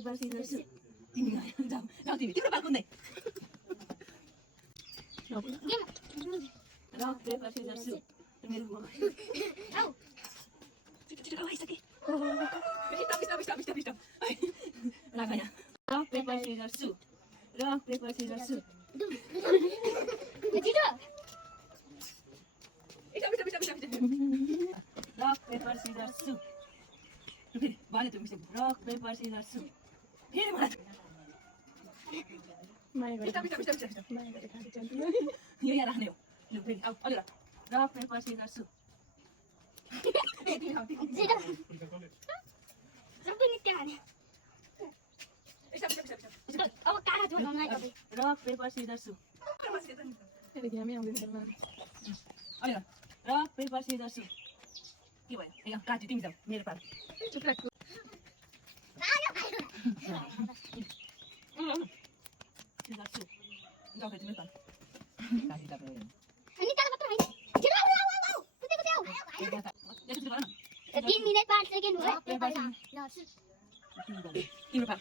paper, scissors, shoot. Jaओ तिमी तिम्रो पाल कुन्दै rock paper scissors shoot मेरो आउ छिटो आइसके स्टप राख यहाँ rock paper scissors shoot rock paper scissors shoot छिटो rock paper scissors shoot फेरि भने तिमी rock paper scissors shoot फेरि मलाई स्टप यो यहाँ राख्ने हो लु फेरि आउ अलि rock paper scissors shoot छिटो सबै नित्य हाने अब कागज बनाउन आइसके rock paper scissors shoot अलि rock paper scissors shoot के भयो यहाँ काट्यो तिमी जाऊ मेरो पाल चुप राख scissors shoot जाऊ फेरि तिम्रो पाल काटी दाब अनि कागज पत्र हैन छिटो आउ कुदेको जाऊ एकचोटि गर न 3 मिनेट 5 सेकेन्ड भयो तिम्रो पाल